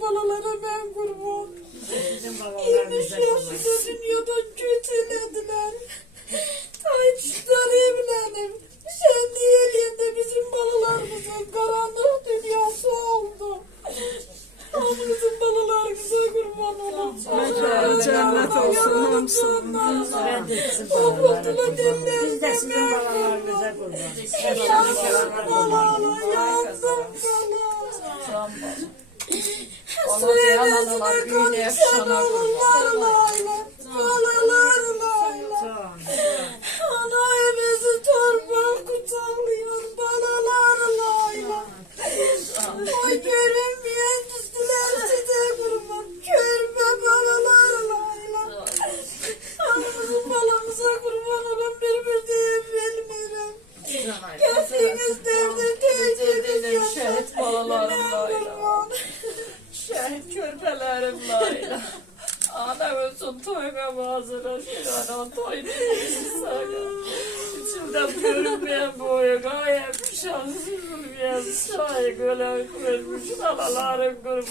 Onlar balalara ben kurban. Bizim 20 babalarımıza kurban. yaşında dünyadan kötülediler. Taçlar evlenim. Sen diyelim bizim balalarımızın karanlık dünyası oldu. Bizim balalarımıza kurban. Mekanı cennet olsun hamsın. Okutula dinler Biz de sizin demem. babalarınıza kurban. Yansın balala, yansın bala. Söylesinler konuşan oğullar layla. Balalar layla. Son. Ana evimizi torba kucağılıyor balalar layla. O görünmeyen düstüler size kurban. Görme balalar layla. Anamızın balamıza kurban olan bir bir diye bilmiyorum. Geldiğiniz devde teyzeniz yaşa. Şehit balalarım layla. Kurban. Şehit körpelerim layla. Ana ölsün toyma mazıra şirana toyma sana. İçimden görünmeyen boyu gayet şanssızım ya. Şahin ölen ölmüş balalarım kurban.